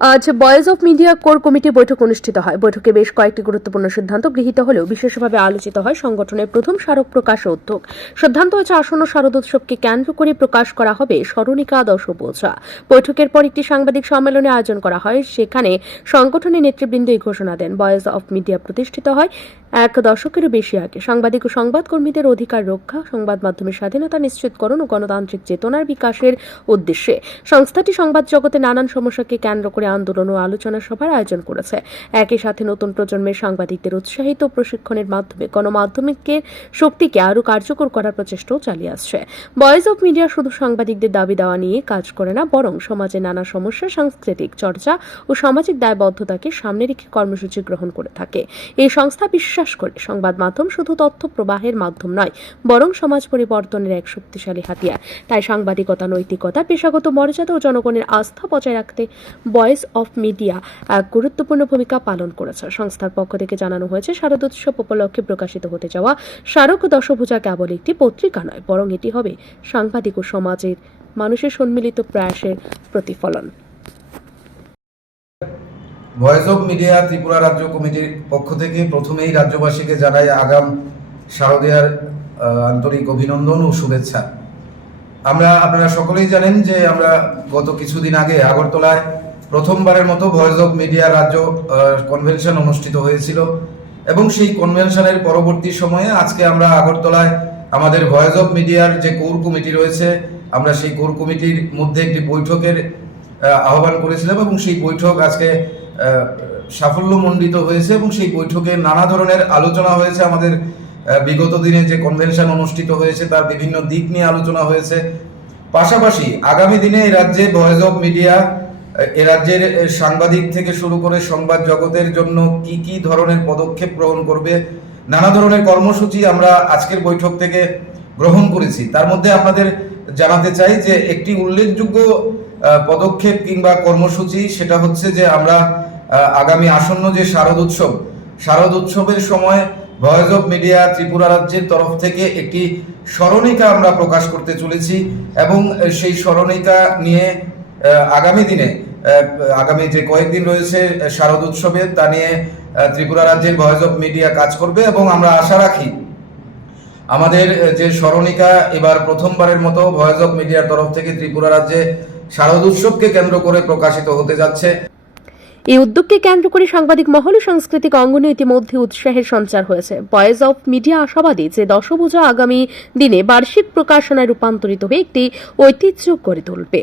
আজ voice of media core committee বৈঠক অনুষ্ঠিত হয়। বৈঠকে বেশ কয়েকটি গুরুত্বপূর্ণ সিদ্ধান্ত গৃহীত হলেও বিশেষভাবে আলোচিত হয় সংগঠনের প্রথম স্মারক প্রকাশ উদ্যোগ। সিদ্ধান্ত হয়েছে আসন্ন শারদোৎসবকে কেন্দ্র করে প্রকাশ করা হবে স্মরণিকা দশবোঝা বৈঠকের পর একটি সাংবাদিক সম্মেলনে আয়োজন করা হয়। সেখানে সংগঠনের নেতৃবৃন্দ এই ঘোষণা দেন। বয়েজ অফ মিডিয়া প্রতিষ্ঠিত হয় এক দশকেরও বেশি আগে। সাংবাদিক ও সংবাদকর্মীদের অধিকার রক্ষা, সংবাদ মাধ্যমের স্বাধীনতা নিশ্চিতকরণ ও গণতান্ত্রিক চেতনার বিকাশের উদ্দেশ্যে সংস্থাটি সংবাদ জগতে নানান সমস্যাকে কেন্দ্র করে আন্দোলন ও আলোচনা সভার আয়োজন করেছে। একই সাথে নতুন প্রজন্মের সাংবাদিকদের উৎসাহিত প্রশিক্ষণের মাধ্যমে গণমাধ্যমিকের শক্তিকে আরও কার্যকর করার প্রচেষ্টাও চালিয়ে আসছে। বয়েজ অফ মিডিয়া শুধু সাংবাদিকদের দাবি দেওয়া নিয়ে কাজ করে না, বরং সমাজে নানা সমস্যা, সাংস্কৃতিক চর্চা ও সামাজিক দায়বদ্ধতাকে সামনে রেখে কর্মসূচি গ্রহণ করে থাকে। এই সংস্থা বিশ্বাস করে, সংবাদ মাধ্যম শুধু তথ্য প্রবাহের মাধ্যম নয়, বরং সমাজ পরিবর্তনের এক শক্তিশালী হাতিয়ার। তাই সাংবাদিকতা, নৈতিকতা, পেশাগত মর্যাদা ও জনগণের আস্থা বজায় রাখতে ভয়েস অফ মিডিয়া এক গুরুত্বপূর্ণ ভূমিকা পালন করেছে। সংস্থার পক্ষ থেকে জানানো হয়েছে, শারদোৎসব উপলক্ষে প্রকাশিত হতে যাওয়া স্মারক দশভূজা কেবল একটি পত্রিকা নয়, বরং এটি হবে সাংবাদিক ও সমাজের মানুষের সম্মিলিত প্রয়াসের প্রতিফলন। ভয়েস অফ মিডিয়া ত্রিপুরা রাজ্য কমিটির পক্ষ থেকে প্রথমেই রাজ্যবাসীকে জানাই আগাম শারদীয়ার আন্তরিক অভিনন্দন ও শুভেচ্ছা। আমরা, আপনারা সকলেই জানেন যে আমরা গত কিছুদিন আগে আগরতলায় প্রথমবারের মতো ভয়েস অফ মিডিয়া রাজ্য কনভেনশন অনুষ্ঠিত হয়েছিল। এবং সেই কনভেনশনের পরবর্তী সময়ে আজকে আমরা আগরতলায় আমাদের ভয়েস অফ মিডিয়ার যে কোর কমিটি রয়েছে, আমরা সেই কোর কমিটির মধ্যে একটি বৈঠকের আহ্বান করেছিলাম এবং সেই বৈঠক আজকে সাফল্যমণ্ডিত হয়েছে এবং সেই বৈঠকে নানা ধরনের আলোচনা হয়েছে আমাদের বিগত দিনে যে কনভেনশন অনুষ্ঠিত হয়েছে তার বিভিন্ন দিক নিয়ে আলোচনা হয়েছে। পাশাপাশি আগামী দিনে এই রাজ্যে ভয়েস অফ মিডিয়া রাজ্যের সাংবাদিক থেকে শুরু করে সংবাদ জগতের জন্য কি কি ধরনের পদক্ষেপ গ্রহণ করবে, নানা ধরনের কর্মসূচি আমরা আজকের বৈঠক থেকে গ্রহণ করেছি। তার মধ্যে আপনাদের জানাতে চাই যে একটি উল্লেখযোগ্য পদক্ষেপ কিংবা কর্মসূচি সেটা হচ্ছে যে আমরা আগামী আসন্ন যে শারদ উৎসব, শারদ উৎসবের সময় ভয়েস অফ মিডিয়া ত্রিপুরা রাজ্যের তরফ থেকে একটি স্মরণিকা আমরা প্রকাশ করতে চলেছি এবং সেই স্মরণিকা নিয়ে আগামী দিনে আগামী যে কয়েকদিন রয়েছে শারদ উৎসবে, তা নিয়ে ত্রিপুরা রাজ্যের ভয়েস অফ মিডিয়া কাজ করবে এবং আমরা আশা রাখি আমাদের যে স্মরণিকা এবার প্রথমবারের মতো ভয়েস অফ মিডিয়ার তরফ থেকে ত্রিপুরা রাজ্যে শারদ উৎসবকে কেন্দ্র করে প্রকাশিত হতে যাচ্ছে। এই উদ্যোগকে কেন্দ্র করে সাংবাদিক মহল সাংস্কৃতিক অঙ্গনে ইতিমধ্যে উৎসাহের সঞ্চার হয়েছে। ভয়েস অফ মিডিয়া আশাবাদী যে দশভূজা আগামী দিনে বার্ষিক প্রকাশনায় রূপান্তরিত হয়ে একটি ঐতিহ্য গড়ে তুলবে।